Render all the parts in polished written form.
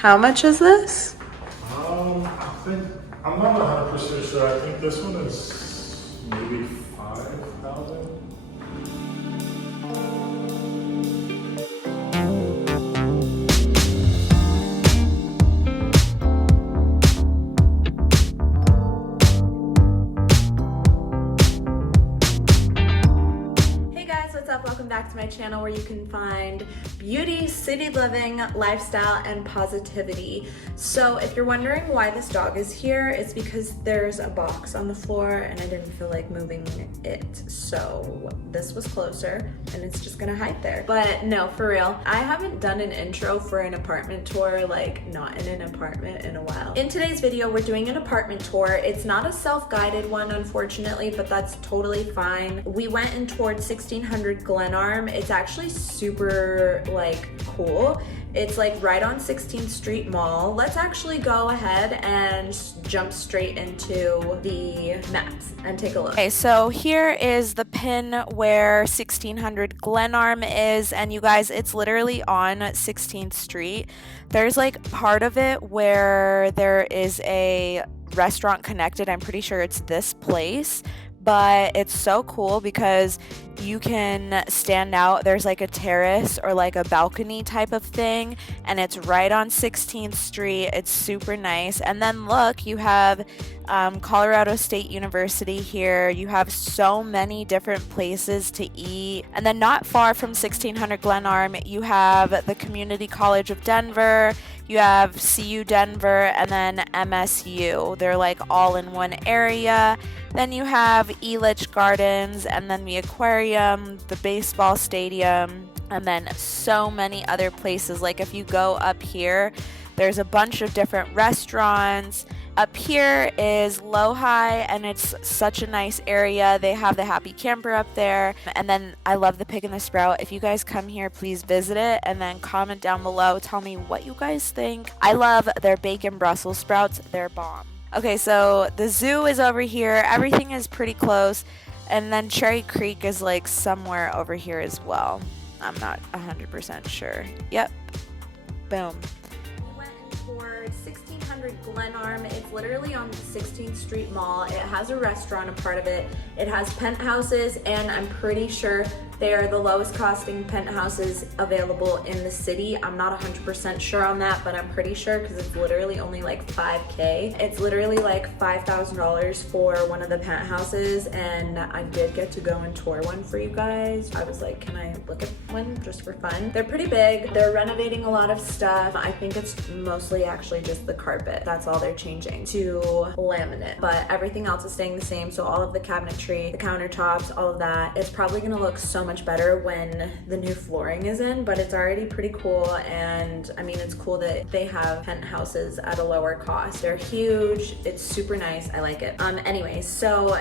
How much is this? I think, I'm not 100% sure. I think this one is maybe 5,000. Welcome back to my channel where you can find beauty, city living, lifestyle, and positivity. So if you're wondering why this dog is here, it's because there's a box on the floor and I didn't feel like moving it. So this was closer and it's just gonna hide there. But no, for real, I haven't done an intro for an apartment tour, like not in an apartment, in a while. In today's video, we're doing an apartment tour. It's not a self-guided one, unfortunately, but that's totally fine. We went and toured 1600 Glenarm. It's actually super like cool. It's like right on 16th Street Mall. Let's actually go ahead and jump straight into the maps and take a look. Okay, so here is the pin where 1600 Glenarm is, and you guys, it's literally on 16th Street. There's like part of it where there is a restaurant connected. I'm pretty sure it's this place. But it's so cool because you can stand out. There's like a terrace or like a balcony type of thing, and it's right on 16th Street. It's super nice. And then look, you have Colorado State University here. You have so many different places to eat. And then not far from 1600 Glenarm, you have the Community College of Denver. You have CU Denver, and then MSU. They're like all in one area. Then you have Elitch Gardens, and then the aquarium, the baseball stadium, and then so many other places. Like if you go up here, there's a bunch of different restaurants. Up here is Low-High, and it's such a nice area. They have the Happy Camper up there. And then I love the Pig and the Sprout. If you guys come here, please visit it and then comment down below. Tell me what you guys think. I love their bacon Brussels sprouts. They're bomb. Okay, so the zoo is over here. Everything is pretty close. And then Cherry Creek is like somewhere over here as well. I'm not 100% sure. Yep. Boom. We went and toured 1600 Glenarm. It's literally on 16th Street Mall. It has a restaurant, a part of it. It has penthouses, and I'm pretty sure they are the lowest costing penthouses available in the city. I'm not 100% sure on that, but I'm pretty sure because it's literally only like $5K. It's literally like $5,000 for one of the penthouses, and I did get to go and tour one for you guys. I was like, can I look at one just for fun? They're pretty big. They're renovating a lot of stuff. I think it's mostly actually just the carpet. That's all they're changing to laminate, but everything else is staying the same. So all of the cabinetry, the countertops, all of that. It's probably gonna look so much better when the new flooring is in, but it's already pretty cool. And I mean, it's cool that they have penthouses at a lower cost. They're huge. It's super nice. I like it. Anyway, so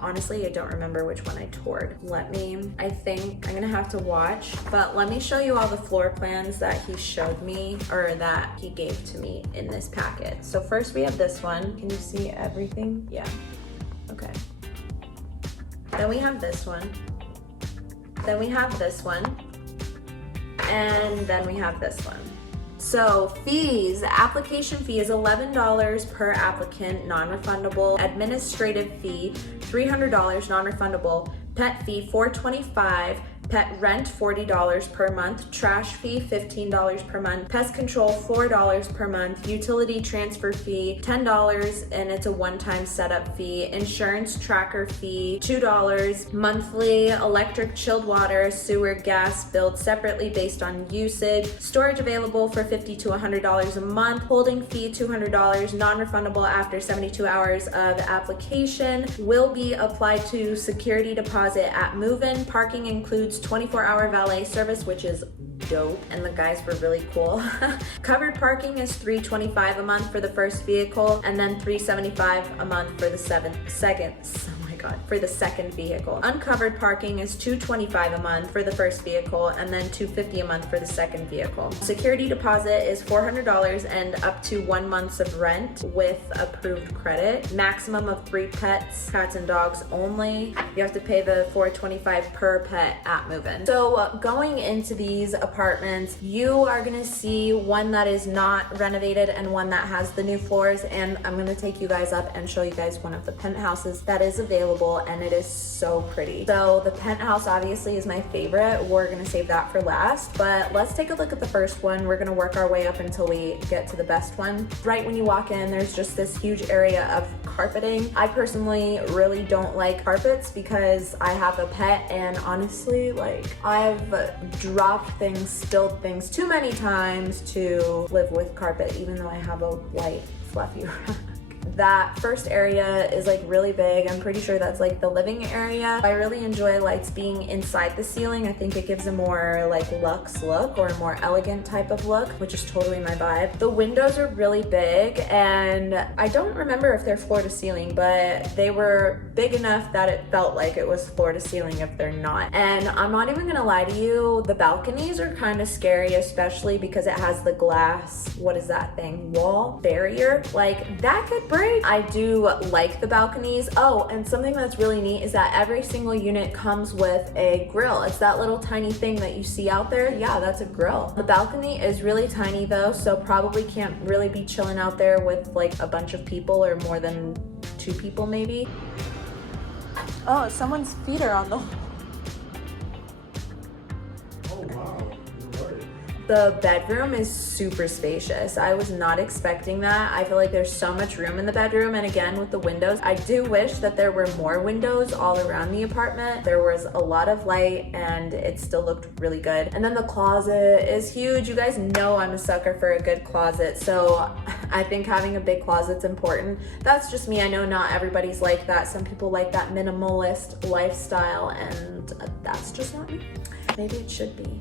honestly, I don't remember which one I toured. I think I'm gonna have to watch, but let me show you all the floor plans that he showed me, or that he gave to me in this packet. So first we have this one. Can you see everything? Yeah. Okay. Then we have this one. Then we have this one. And then we have this one. So fees, the application fee is $11 per applicant, non-refundable. Administrative fee, $300, non-refundable. Pet fee, $425. Pet rent, $40 per month. Trash fee, $15 per month. Pest control, $4 per month. Utility transfer fee, $10, and it's a one-time setup fee. Insurance tracker fee, $2. Monthly electric, chilled water, sewer, gas billed separately based on usage. Storage available for $50 to $100 a month. Holding fee, $200, non-refundable after 72 hours of application. Will be applied to security deposit at move-in. Parking includes 24-hour valet service, which is dope, and the guys were really cool. Covered parking is $325 a month for the first vehicle, and then $375 a month for the second. Oh my god, for the second vehicle. Uncovered parking is $225 a month for the first vehicle, and then $250 a month for the second vehicle. Security deposit is $400 and up to 1 month of rent with approved credit. Maximum of 3 pets, cats and dogs only. You have to pay the $425 per pet at move-in. So going into these apartments, you are gonna see one that is not renovated and one that has the new floors, and I'm gonna take you guys up and show you guys one of the penthouses that is available, and it is so pretty. So the penthouse obviously is my favorite. We're gonna save that for last, but let's take a look at the first one. We're gonna work our way up until we get to the best one. Right when you walk in, there's just this huge area of carpeting. I personally really don't like carpets because I have a pet, and honestly, like, I've dropped things, spilled things too many times to live with carpet, even though I have a white fluffy rug. That first area is like really big. I'm pretty sure that's like the living area. I really enjoy lights being inside the ceiling. I think it gives a more like luxe look or a more elegant type of look, which is totally my vibe. The windows are really big, and I don't remember if they're floor to ceiling, but they were big enough that it felt like it was floor to ceiling if they're not. And I'm not even gonna lie to you, the balconies are kind of scary, especially because it has the glass, what is that thing, wall barrier, like that could break. I do like the balconies. Oh, and something that's really neat is that every single unit comes with a grill. It's that little tiny thing that you see out there. Yeah, that's a grill. The balcony is really tiny though, so probably can't really be chilling out there with like a bunch of people or more than 2 people maybe. Oh, someone's feet are on the... Oh wow, you're right. The bedroom is super spacious. I was not expecting that. I feel like there's so much room in the bedroom, and again with the windows, I do wish that there were more windows all around the apartment. There was a lot of light and it still looked really good. And then the closet is huge. You guys know I'm a sucker for a good closet, so I think having a big closet's important. That's just me. I know not everybody's like that. Some people like that minimalist lifestyle, and that's just not me. Maybe it should be.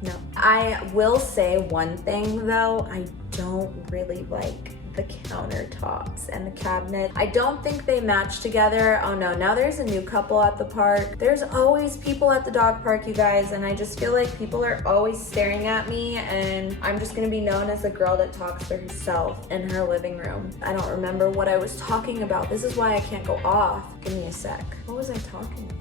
No. I will say one thing though, I don't really like the countertops and the cabinet. I don't think they match together. Oh no, now there's a new couple at the park. There's always people at the dog park, you guys, and I just feel like people are always staring at me, and I'm just gonna be known as the girl that talks to herself in her living room. I don't remember what I was talking about. This is why I can't go off. Give me a sec. What was I talking about?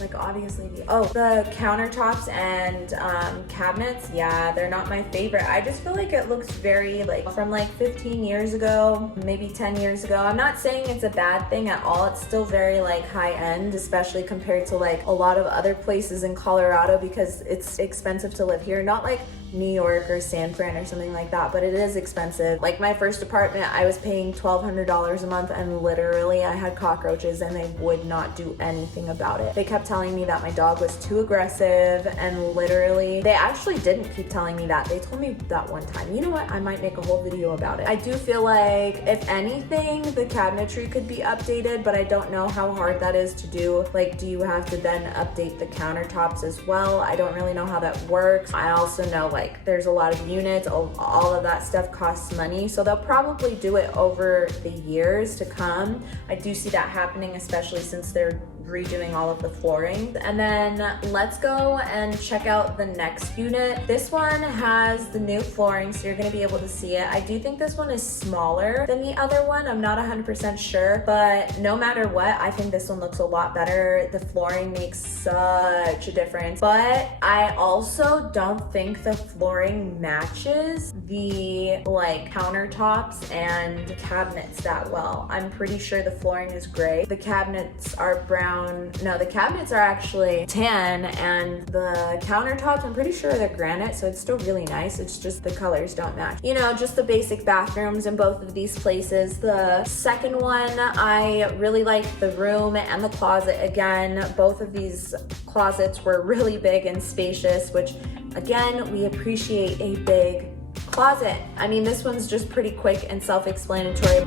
Like obviously the countertops and cabinets, yeah, they're not my favorite. I just feel like it looks very like from like 15 years ago, maybe 10 years ago. I'm not saying it's a bad thing at all. It's still very like high end, especially compared to like a lot of other places in Colorado, because it's expensive to live here. Not like New York or San Fran or something like that, but it is expensive. Like my first apartment, I was paying $1,200 a month, and literally I had cockroaches and they would not do anything about it. They kept telling me that my dog was too aggressive, and literally they actually didn't keep telling me that. They told me that one time. You know what? I might make a whole video about it. I do feel like if anything, the cabinetry could be updated, but I don't know how hard that is to do. Like, do you have to then update the countertops as well? I don't really know how that works. I also know like there's a lot of units, all of that stuff costs money, so they'll probably do it over the years to come. I do see that happening, especially since they're redoing all of the flooring. And then let's go and check out the next unit. This one has the new flooring, so you're gonna be able to see it. I do think this one is smaller than the other one. I'm not 100% sure, but no matter what, I think this one looks a lot better. The flooring makes such a difference, but I also don't think the flooring matches the like countertops and cabinets that well. I'm pretty sure the flooring is gray. The cabinets are brown. No, the cabinets are actually tan, and the countertops, I'm pretty sure they're granite, so it's still really nice. It's just the colors don't match. You know, just the basic bathrooms in both of these places. The second one, I really liked the room and the closet. Again, both of these closets were really big and spacious, which again, we appreciate a big closet. I mean, this one's just pretty quick and self-explanatory.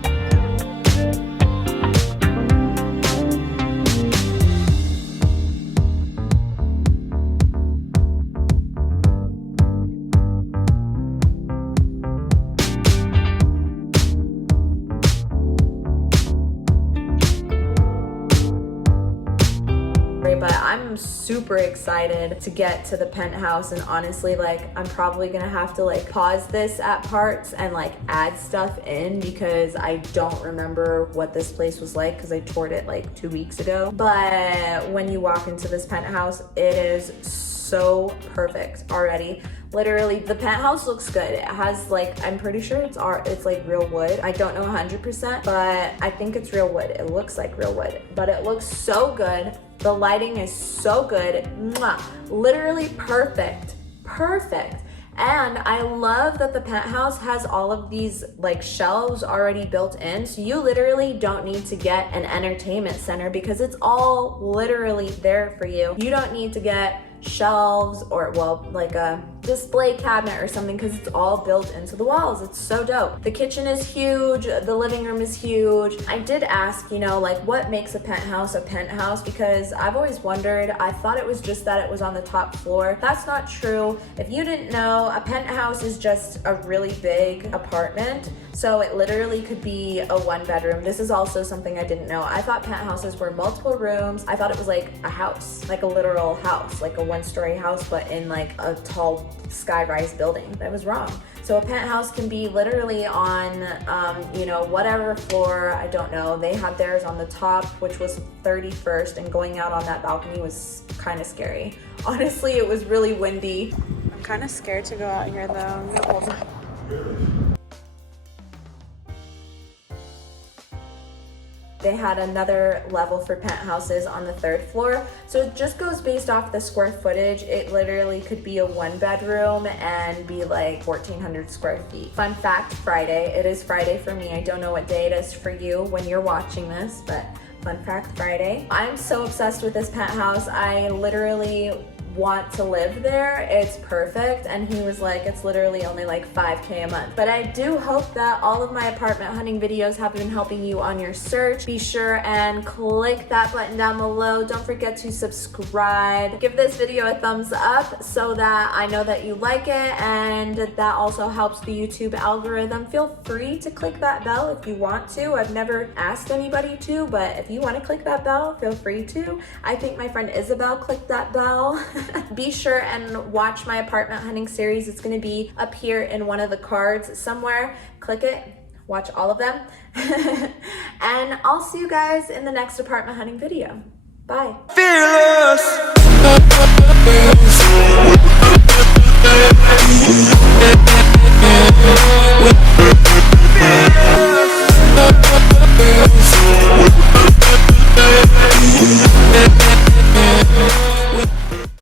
I'm super excited to get to the penthouse, and honestly, like, I'm probably gonna have to like pause this at parts and like add stuff in because I don't remember what this place was like because I toured it like 2 weeks ago. But when you walk into this penthouse, it is so perfect already. Literally, the penthouse looks good. It has like, I'm pretty sure it's like real wood. I don't know 100%, but I think it's real wood. It looks like real wood, but it looks so good. The lighting is so good. Mwah. Literally perfect, perfect. And I love that the penthouse has all of these like shelves already built in. So you literally don't need to get an entertainment center because it's all literally there for you. You don't need to get shelves or, well, like a display cabinet or something because it's all built into the walls. It's so dope. The kitchen is huge. The living room is huge. I did ask, you know, like what makes a penthouse because I've always wondered. I thought it was just that it was on the top floor. That's not true. If you didn't know, a penthouse is just a really big apartment. So it literally could be a 1-bedroom. This is also something I didn't know. I thought penthouses were multiple rooms. I thought it was like a house, like a literal house, like a 1-story house, but in like a tall sky-rise building. That was wrong. So a penthouse can be literally on, you know, whatever floor, I don't know. They had theirs on the top, which was 31st, and going out on that balcony was kind of scary. Honestly, it was really windy. I'm kind of scared to go out here though. Hold on. They had another level for penthouses on the 3rd floor. So it just goes based off the square footage. It literally could be a 1-bedroom and be like 1,400 square feet. Fun fact, Friday. It is Friday for me. I don't know what day it is for you when you're watching this, but fun fact, Friday. I'm so obsessed with this penthouse. I literally want to live there. It's perfect. And he was like, it's literally only like $5K a month. But I do hope that all of my apartment hunting videos have been helping you on your search. Be sure and click that button down below. Don't forget to subscribe. Give this video a thumbs up so that I know that you like it, and that also helps the YouTube algorithm. Feel free to click that bell if you want to. I've never asked anybody to, but if you want to click that bell, feel free to. I think my friend Isabel clicked that bell. Be sure and watch my apartment hunting series. It's going to be up here in one of the cards somewhere. Click it, watch all of them. And I'll see you guys in the next apartment hunting video. Bye. Fearless.